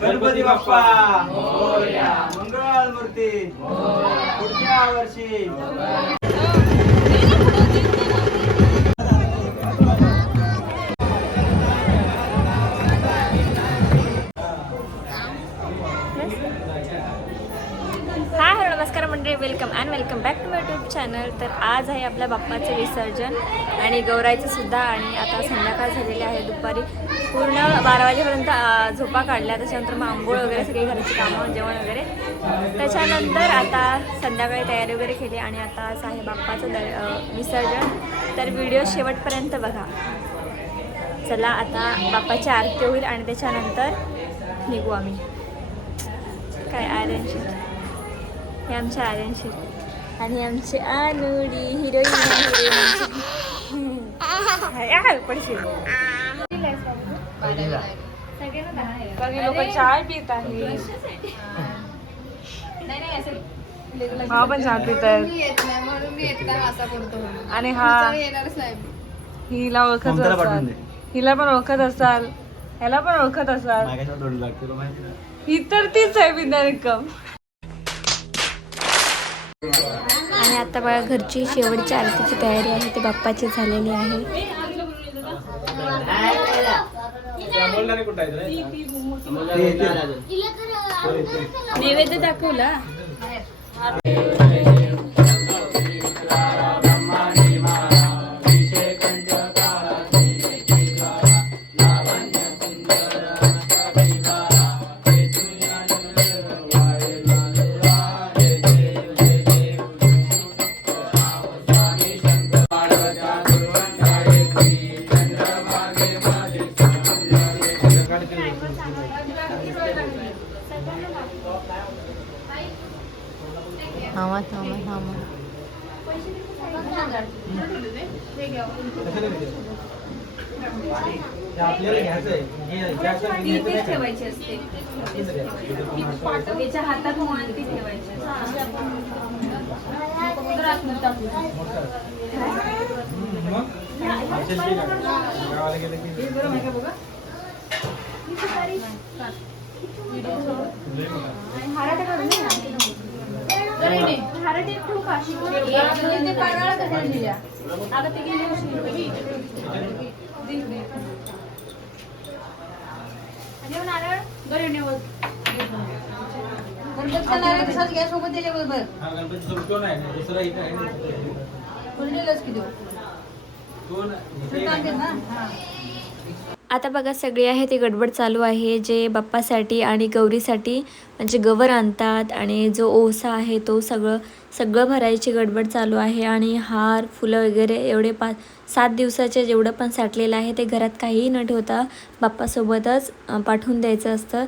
गणपती बाप्पा मोरया. मंगळ मूर्ती पुढच्या वर्षी. नमस्कार मंडळी, welcome and welcome back to my YouTube channel. तर आज आहे आपल्या बाप्पाचं विसर्जन आणि गौराईचं सुद्धा. आणि आता संध्याकाळ झालेली आहे. दुपारी पूर्ण 12 वाजेपर्यंत झोपा काढल्या. त्याच्यानंतर मग आंघोळ वगैरे सगळी घराची कामं जेवण वगैरे. त्याच्यानंतर आता संध्याकाळी तयारी वगैरे केली आणि आता असं आहे बाप्पाचं विसर्जन. तर व्हिडिओ शेवटपर्यंत बघा. चला आता बाप्पाची आरती होईल आणि त्याच्यानंतर निघू आम्ही. काय आर्यन शीट, हे आमचे आर्यन शीट आणि आमचे अनुडी हिरोईन पडशील. लोक चहा पित आहे. हा पण चहा पित आहेत आणि हा हिला ओळखत असाल, हिला पण ओळखत असाल, ह्याला पण ओळखत असाल. ही तर तीच आहे विद्या निकम. आणि आता बघा घरची शेवटची आरतीची तयारी आहे ती बाप्पाची झालेली आहे. नैवेद्य दाखवला. ठेवायची असते त्याच्या हातात म्हणून ती ठेवायची. आता बघा सगळी आहे ती गडबड चालू आहे. जे बाप्पासाठी आणि गौरीसाठी म्हणजे गवर आणतात आणि जो ओसा आहे तो सगळं भरायची गडबड चालू आहे. आणि हार फुलं वगैरे एवढे 5-7 दिवसाचे जेवढं पण साठलेलं आहे ते घरात काहीही न ठेवता बाप्पासोबतच पाठवून द्यायचं असतं.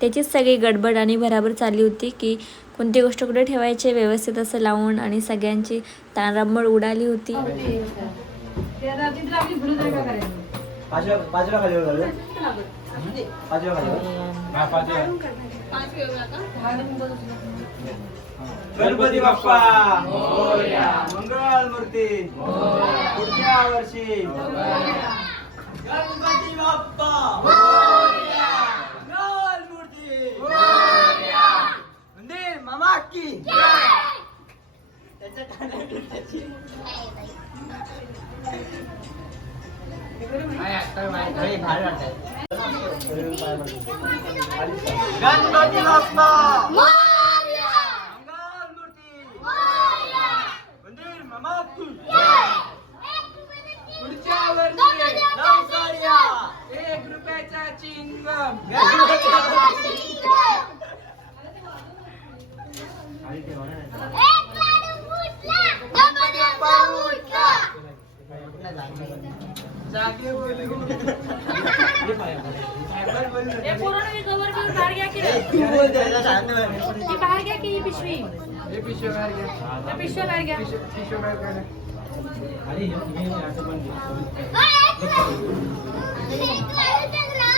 त्याचीच सगळी गडबड आणि भराभर चालली होती की कोणती गोष्ट कुठे ठेवायची व्यवस्थित असं लावून. आणि सगळ्यांची तारांबळ उडाली होती. गणपती बाप्पा मोरया. मंगळ मूर्ती पुढच्या वर्षी. गणपती बाप्पा मोरया. मंगळ मूर्ती मोरया. मंदिर मामा की गणपती बाप्पा मोरया. मंगळ मूर्ती मोरया. मंदिर मामा की पुढच्या वर्षी. नवसाळ्या 1 रुपयाचा चिंगम.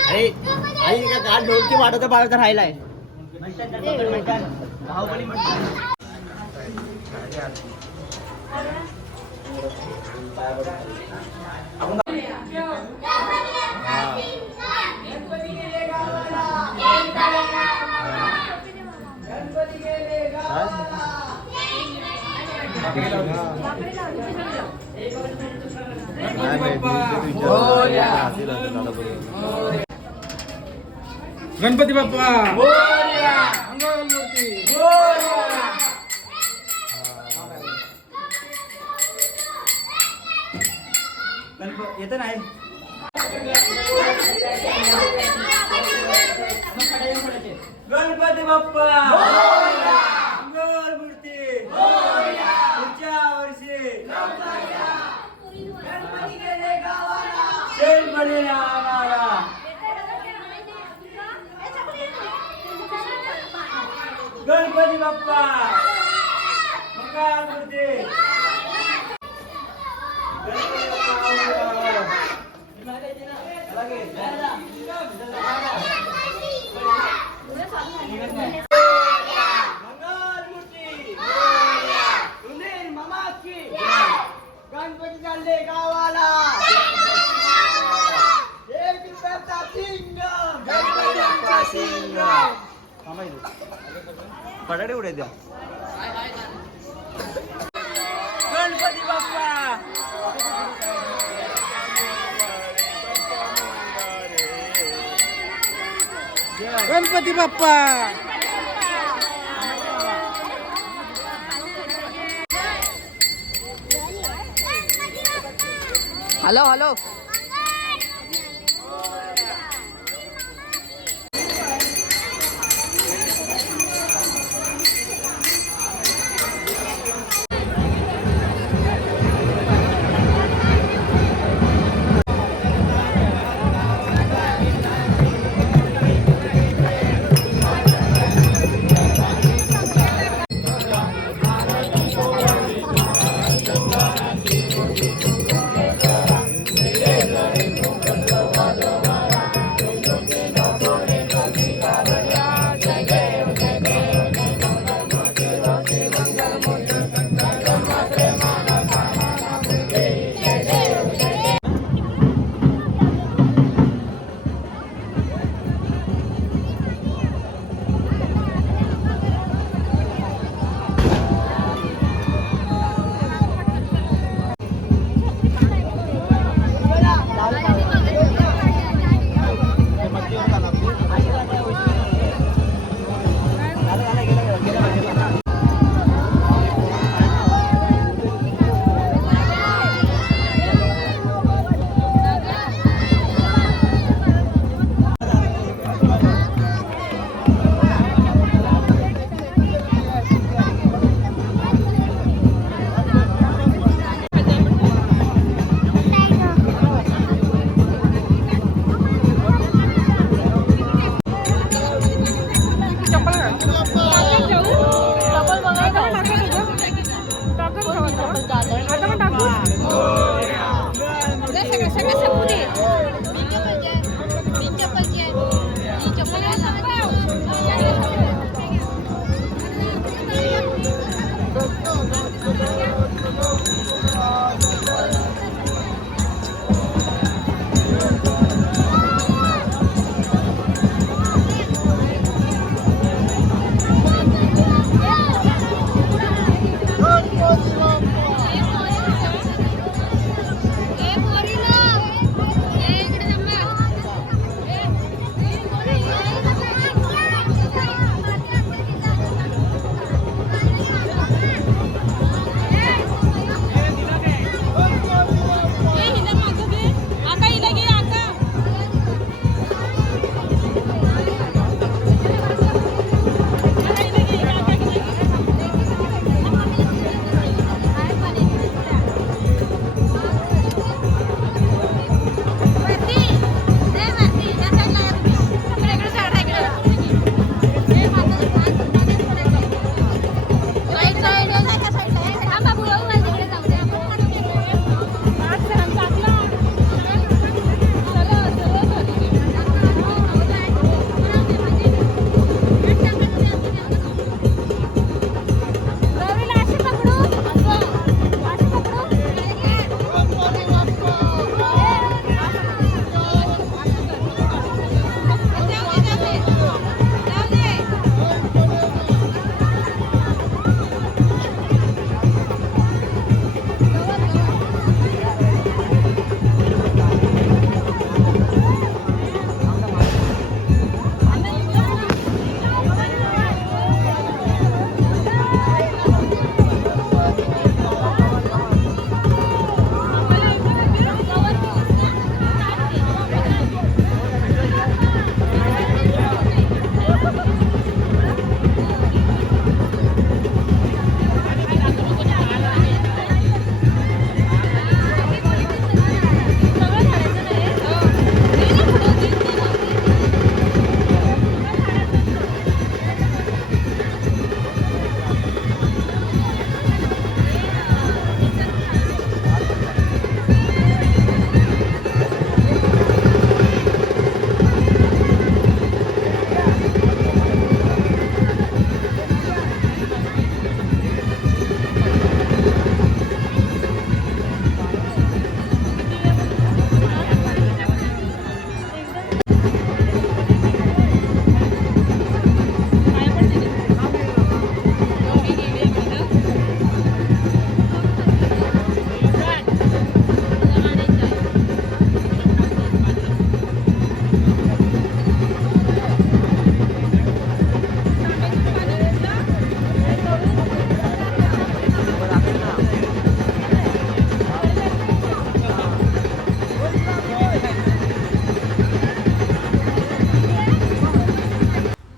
अरे ढोलकी वाढवता राहिलाय. गणपती बाप्पा मंगलमूर्ती येतं नाही गणपती बाप्पा मंगलमूर्ती पुढच्या वर्षी शेण पडेल आम्हाला गणपती बाप्पा मंगलमूर्ती गणपती चालले गावाला एक रुपयाचा सिंगम गणपतीचा सिंगम फटाडे उडे द्या गणपती बाप्पा गणपती बाप्पा हॅलो हॅलो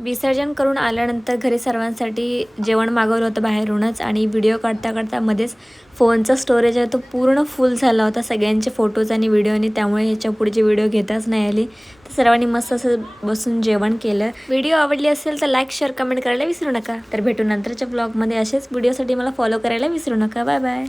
विसर्जन करून आल्यानंतर घरी सर्वांसाठी जेवण मागवलं होतं बाहेरूनच आणि व्हिडिओ काढता काढता मध्येच फोनचा स्टोरेज आहे तो पूर्ण फुल झाला होता सगळ्यांचे फोटोज आणि व्हिडिओनी, त्यामुळे ह्याच्या पुढची व्हिडिओ घेताच नाही आली. तर सर्वांनी मस्त असं बसून जेवण केलं. व्हिडिओ आवडली असेल तर लाईक शेअर कमेंट करायला विसरू नका. तर भेटू नंतरच्या ब्लॉगमध्ये. असेच व्हिडिओसाठी मला फॉलो करायला विसरू नका. Bye bye.